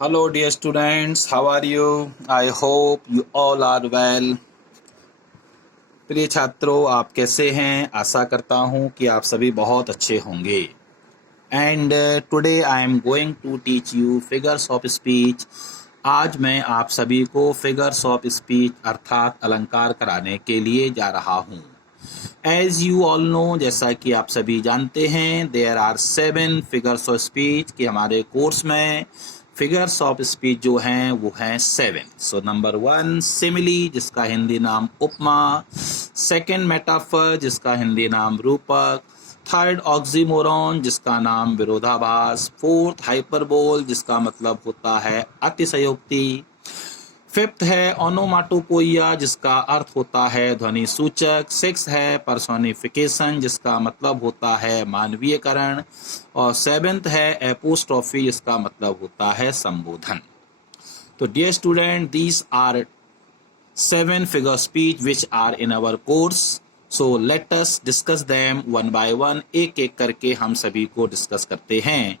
Hello, dear students. How are you? I hope you all are well. प्रिय छात्रों, आप कैसे हैं? आशा करता हूं कि आप सभी बहुत अच्छे होंगे। And today I am going to teach you figures of speech. आज मैं आप सभी को फिगर्स ऑफ स्पीच अर्थात अलंकार कराने के लिए जा रहा हूं। एज यू ऑल नो, जैसा कि आप सभी जानते हैं, there are 7 figures of speech कि हमारे कोर्स में फिगर्स ऑफ स्पीच जो हैं वो हैं 7। सो नंबर 1 सिमिली, जिसका हिंदी नाम उपमा। सेकंड मेटाफर, जिसका हिंदी नाम रूपक। थर्ड ऑक्सीमोरॉन, जिसका नाम विरोधाभास। फोर्थ हाइपरबोल, जिसका मतलब होता है अतिशयोक्ति। फिफ्थ है ओनोमाटोपोइया, जिसका अर्थ होता है ध्वनि सूचक। सिक्स है पर्सोनिफिकेशन, जिसका मतलब होता है मानवीयकरण। और सेवेंथ है एपोस्ट्रोफी, जिसका मतलब होता है संबोधन। तो dear student, these are 7 figure speech which are in our course. So let us discuss them one by one. एक एक करके हम सभी को डिस्कस करते हैं।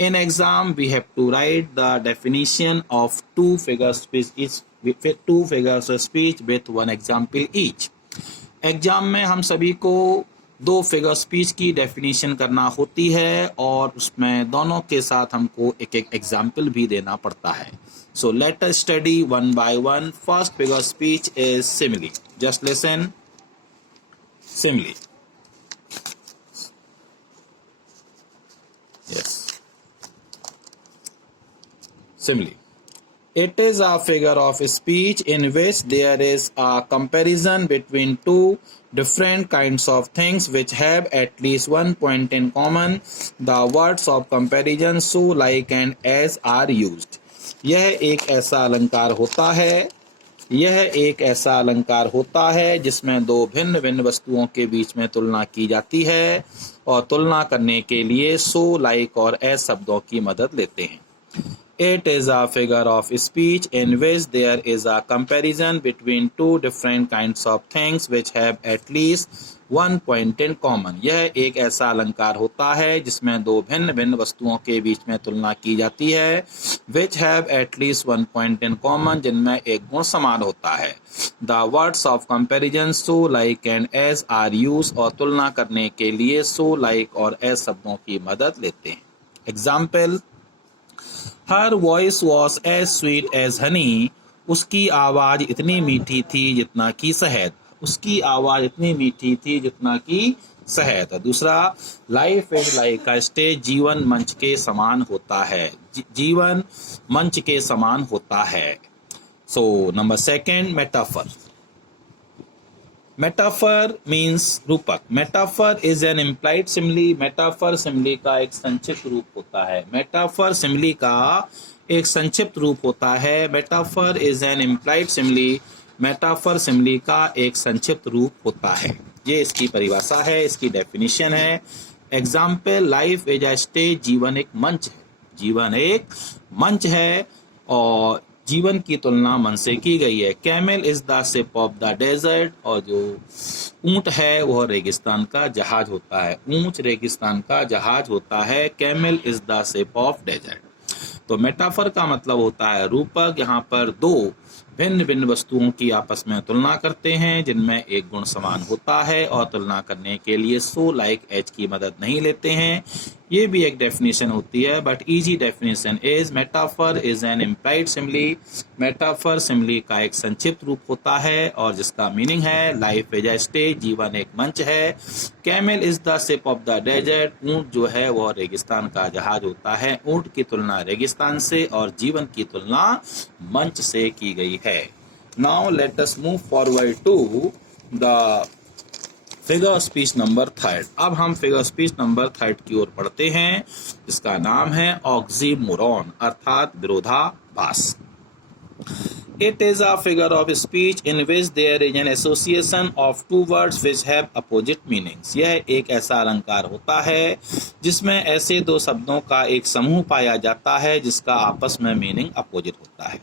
In exam we have to write the definition of two figures of speech with one example each. Exam में हम सभी को 2 फिगर स्पीच की डेफिनेशन करना होती है और उसमें दोनों के साथ हमको एक एक एग्जाम्पल भी देना पड़ता है। So let us study one by one. First figure speech is simile. Just listen. Simile. Yes, simile. It is a figure of speech in which there is a comparison between two different kinds of things which have at least one point in common. The words of comparison so, like and as are used. यह एक ऐसा अलंकार होता है जिसमें दो भिन्न भिन्न वस्तुओं के बीच में तुलना की जाती है और तुलना करने के लिए so, like और as शब्दों की मदद लेते हैं। It is a figure of speech in which there is a comparison between two different kinds of things which have at least one point in common. यह एक ऐसा अलंकार होता है जिसमें दो भिन्न भिन्न वस्तुओं के बीच में तुलना की जाती है which have at least one point in common, जिनमें एक गुण समान होता है। The words of comparison so, like and as are used और तुलना करने के लिए so, like और as शब्दों की मदद लेते हैं। Example: Her voice was as sweet as honey. उसकी आवाज इतनी मीठी थी जितना कि शहद। उसकी आवाज इतनी मीठी थी जितना कि शहद। दूसरा, life is like a stage, जीवन मंच के समान होता है। जीवन मंच के समान होता है। So number second, metaphor. Metaphor means रूपक। Metaphor is an implied simile. Metaphor simile का एक संक्षिप्त रूप होता है। मेटाफर सिमिली का एक संक्षिप्त रूप होता है। Metaphor is an implied simile. Metaphor simile का एक संक्षिप्त रूप होता है। ये इसकी परिभाषा है, इसकी डेफिनेशन है। Example: life is a stage, जीवन एक मंच है। जीवन एक मंच है और जीवन की तुलना मन से की गई है। Camel is the ship of the desert, और जो ऊंट है वह रेगिस्तान का जहाज होता है। ऊंट रेगिस्तान का जहाज होता है। Camel is the ship of desert. तो मेटाफर का मतलब होता है रूपक। यहाँ पर दो भिन्न भिन्न वस्तुओं की आपस में तुलना करते हैं जिनमें एक गुण समान होता है और तुलना करने के लिए सो, लाइक, एज की मदद नहीं लेते हैं। ये भी एक डेफिनेशन होती है, but easy definition is metaphor is an implied simile. Metaphor simile का एक संक्षिप्त रूप होता है और जिसका मीनिंग है लाइफ इज अ स्टेज, जीवन एक मंच है। Camel is the ship of the desert, ऊंट जो है वह रेगिस्तान का जहाज होता है। ऊंट की तुलना रेगिस्तान से और जीवन की तुलना मंच से की गई है। Now let us move forward to the figure speech number 3। अब हम फिगर स्पीच नंबर 3 की ओर पढ़ते हैं, जिसका नाम है ऑक्सीमोरॉन अर्थात विरोधाभास। It is a figure of speech in which there is an association of two words which have opposite meanings. यह एक ऐसा अलंकार होता है जिसमें ऐसे दो शब्दों का एक समूह पाया जाता है जिसका आपस में मीनिंग अपोजिट होता है।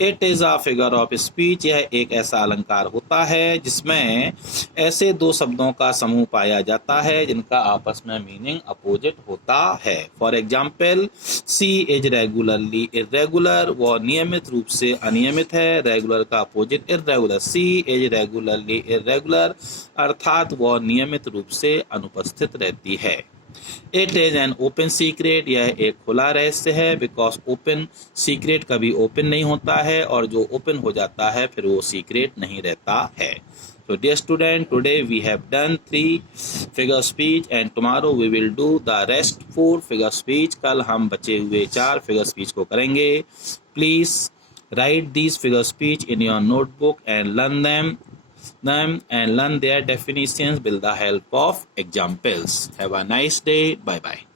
It is a figure of speech, यह एक ऐसा अलंकार होता है जिसमें ऐसे दो शब्दों का समूह पाया जाता है जिनका आपस में मीनिंग अपोजिट होता है। For example, she is regularly irregular, वह नियमित रूप से अनियमित है। रेगुलर का opposite irregular. She is regularly irregular अर्थात वह नियमित रूप से अनुपस्थित रहती है। It is an open secret, यह एक खुला रहस्य है। बिकॉज ओपन सीक्रेट कभी ओपन नहीं होता है और जो ओपन हो जाता है फिर वो सीक्रेट नहीं रहता है। So dear student, today we have done 3 figure speech and tomorrow we will do the rest 4 figure speech. कल हम बचे हुए 4 figure speech को करेंगे। Please write these figure speech in your notebook and learn them and learn their definitions with the help of examples. Have a nice day. Bye bye.